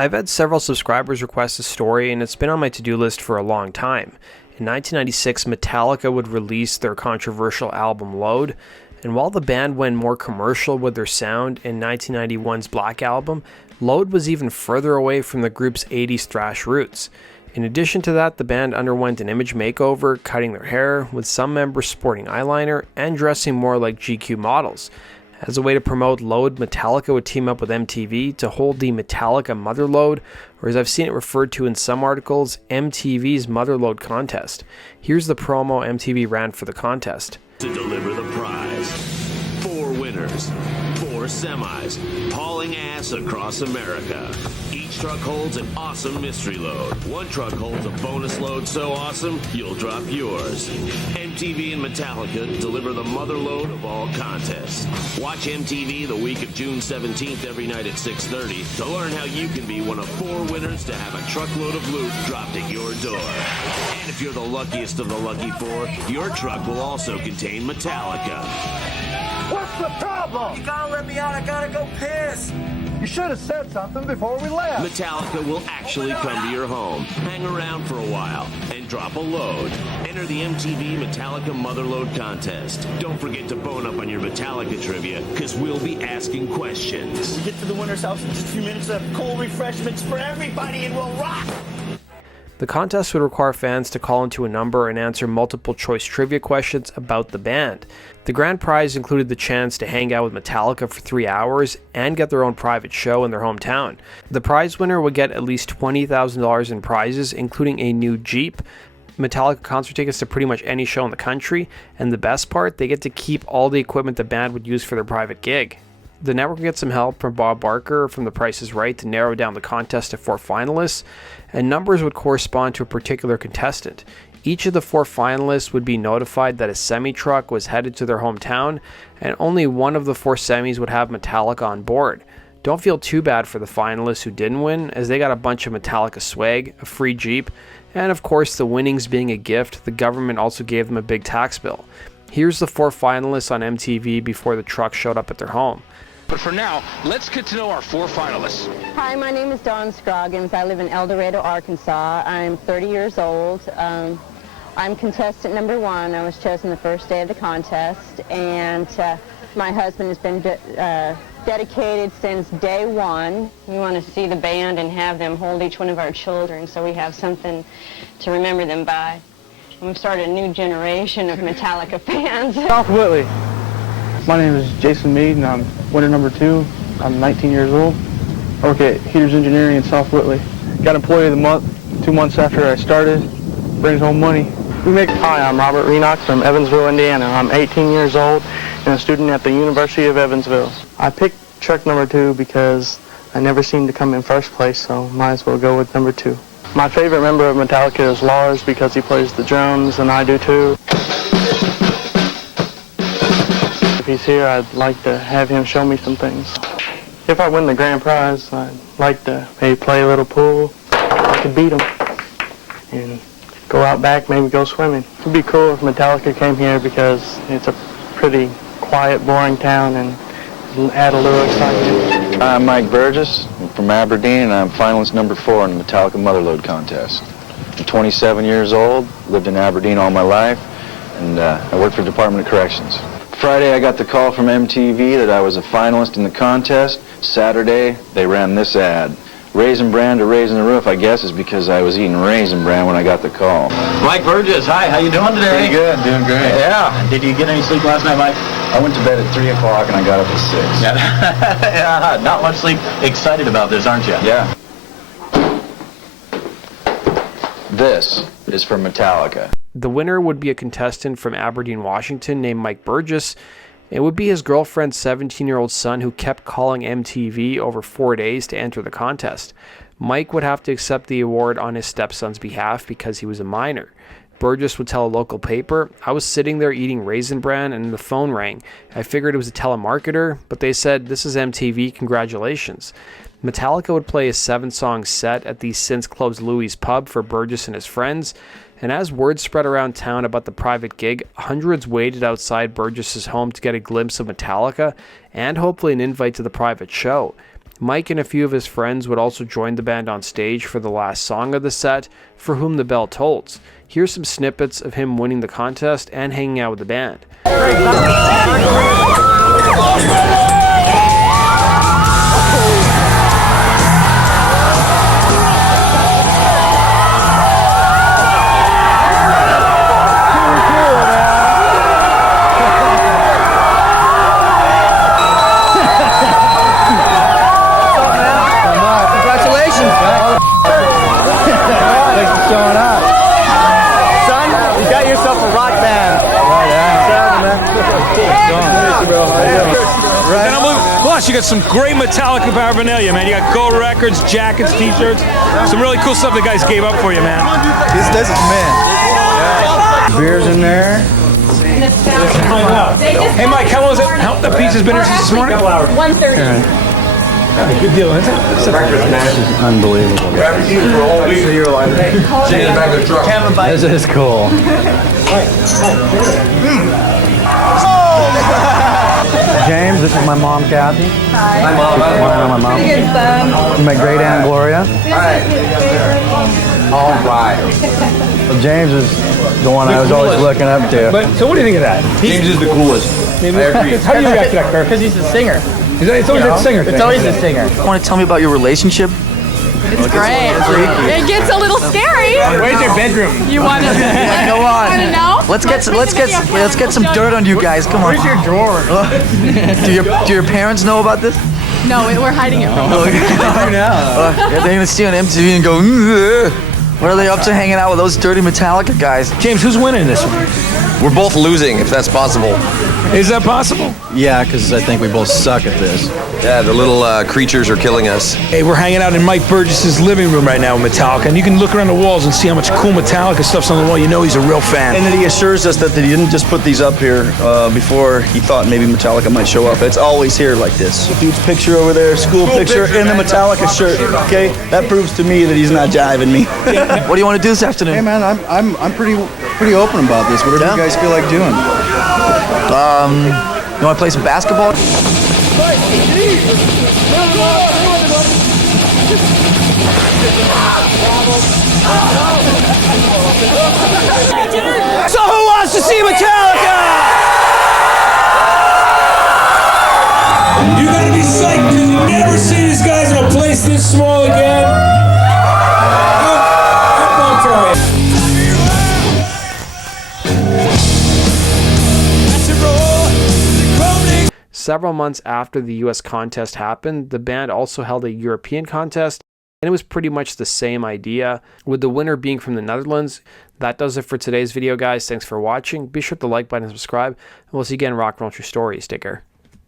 I've had several subscribers request a story, and it's been on my to-do list for a long time. In 1996, Metallica would release their controversial album Load, and while the band went more commercial with their sound in 1991's Black Album, Load was even further away from the group's 80s thrash roots. In addition to that, the band underwent an image makeover, cutting their hair, with some members sporting eyeliner and dressing more like GQ models. As a way to promote Load, Metallica would team up with MTV to hold the Metallica MotherLOAD, or as I've seen it referred to in some articles, MTV's MotherLOAD contest. Here's the promo MTV ran for the contest. To deliver the prize, 4 winners, 4 semis, hauling ass across America. Each truck holds an awesome mystery load. One truck holds a bonus load so awesome, you'll drop yours. MTV and Metallica deliver the MotherLOAD of all contests. Watch MTV the week of June 17th every night at 6:30 to learn how you can be one of 4 winners to have a truckload of loot dropped at your door. And if you're the luckiest of the lucky 4, your truck will also contain Metallica. What's the problem? You gotta let me out, I gotta go piss. You should have said something before we left. Metallica will actually come to your home, hang around for a while, and drop a load. Enter the MTV Metallica MotherLOAD contest. Don't forget to bone up on your Metallica trivia, because we'll be asking questions. We get to the winner's house in just a few minutes of cold refreshments for everybody and we'll rock. The contest would require fans to call into a number and answer multiple choice trivia questions about the band. The grand prize included the chance to hang out with Metallica for 3 hours and get their own private show in their hometown. The prize winner would get at least $20,000 in prizes, including a new Jeep, Metallica concert tickets to pretty much any show in the country, and the best part, they get to keep all the equipment the band would use for their private gig. The network would get some help from Bob Barker from The Price is Right to narrow down the contest to 4 finalists, and numbers would correspond to a particular contestant. Each of the 4 finalists would be notified that a semi-truck was headed to their hometown, and only one of the 4 semis would have Metallica on board. Don't feel too bad for the finalists who didn't win, as they got a bunch of Metallica swag, a free Jeep, and of course the winnings being a gift, the government also gave them a big tax bill. Here's the 4 finalists on MTV before the truck showed up at their home. But for now, let's get to know our 4 finalists. Hi, my name is Dawn Scroggins. I live in El Dorado, Arkansas. I'm 30 years old. I'm contestant number 1. I was chosen the first day of the contest, and my husband has been dedicated since day 1. We want to see the band and have them hold each one of our children so we have something to remember them by. And we've started a new generation of Metallica fans. South Whitley. My name is Jason Mead, and I'm winner number 2. I'm 19 years old. I work at Heaters Engineering in South Whitley. Got Employee of the Month 2 months after I started. Brings home money. Hi, I'm Robert Renox from Evansville, Indiana. I'm 18 years old and a student at the University of Evansville. I picked truck number 2 because I never seem to come in first place, so might as well go with number 2. My favorite member of Metallica is Lars because he plays the drums, and I do too. If he's here, I'd like to have him show me some things. If I win the grand prize, I'd like to maybe play a little pool. I could beat him and go out back, maybe go swimming. It'd be cool if Metallica came here because it's a pretty quiet, boring town and add a little excitement. I'm Mike Burgess. I'm from Aberdeen, and I'm finalist number 4 in the Metallica MotherLOAD contest. I'm 27 years old, lived in Aberdeen all my life, and I work for the Department of Corrections. Friday, I got the call from MTV that I was a finalist in the contest. Saturday, they ran this ad. Raisin Bran to Raisin the Roof, I guess, is because I was eating Raisin Bran when I got the call. Mike Burgess, hi, how you doing today? Pretty good, doing great. Yeah. Did you get any sleep last night, Mike? I went to bed at 3 o'clock and I got up at 6. Yeah. Not much sleep. Excited about this, aren't you? Yeah. This is for Metallica. The winner would be a contestant from Aberdeen, Washington named Mike Burgess. It would be his girlfriend's 17-year-old son who kept calling MTV over 4 days to enter the contest. Mike would have to accept the award on his stepson's behalf because he was a minor. Burgess would tell a local paper, "I was sitting there eating Raisin Bran and the phone rang. I figured it was a telemarketer, but they said, 'This is MTV, congratulations.'" Metallica would play a 7-song set at the since-closed Louis Pub for Burgess and his friends, and as word spread around town about the private gig, hundreds waited outside Burgess's home to get a glimpse of Metallica and hopefully an invite to the private show. Mike and a few of his friends would also join the band on stage for the last song of the set, For Whom the Bell Tolls. Here's some snippets of him winning the contest and hanging out with the band. Plus, you got some great Metallica paraphernalia, man. You got gold records, jackets, t-shirts. Some really cool stuff the guys gave up for you, man. This is man. Yeah. Beers in there. Hey, Mike, how long is it? How the pizza's been here since this morning? 1:30. Good deal, isn't it? This is unbelievable. See you later. See you in the back of the truck. This is cool. James, this is my mom, Kathy. Hi. Hi, Mom. My mom. Pretty good, son. My great aunt, Gloria. All right. Well, James is the one I was always looking up to. But so, what do you think of that? James is the coolest. I agree. How do you react to that, Kirk? Because he's a singer. It's always a singer thing. It's always a singer. Want to tell me about your relationship? It's great. It gets a little scary. Where's your bedroom? You want to Go on. Want to know? Let's get some dirt on you guys. Come on. Where's your drawer? Do your parents know about this? No, we're hiding it from them. Yeah, they're gonna see on MTV and go, "Ugh." What are they up to hanging out with those dirty Metallica guys? James, who's winning this one? We're both losing, if that's possible. Is that possible? Yeah, because I think we both suck at this. Yeah, the little creatures are killing us. Hey, we're hanging out in Mike Burgess's living room right now with Metallica, and you can look around the walls and see how much cool Metallica stuff's on the wall. You know he's a real fan. And then he assures us that he didn't just put these up here before he thought maybe Metallica might show up. It's always here like this. Dude's picture over there, school picture in the Metallica shirt. Okay, that proves to me that he's not jiving me. What do you want to do this afternoon? Hey man, I'm pretty open about this. Whatever you guys feel like doing. You want to play some basketball? So who wants to see Metallica? You gotta be psyched because you never see these guys in a place this small again. I'm trying. Several months after the US contest happened, the band also held a European contest, and it was pretty much the same idea, with the winner being from the Netherlands. That does it for today's video, guys. Thanks for watching. Be sure to like button and subscribe, and we'll see you again in Rock and Roll True Stories. Take care.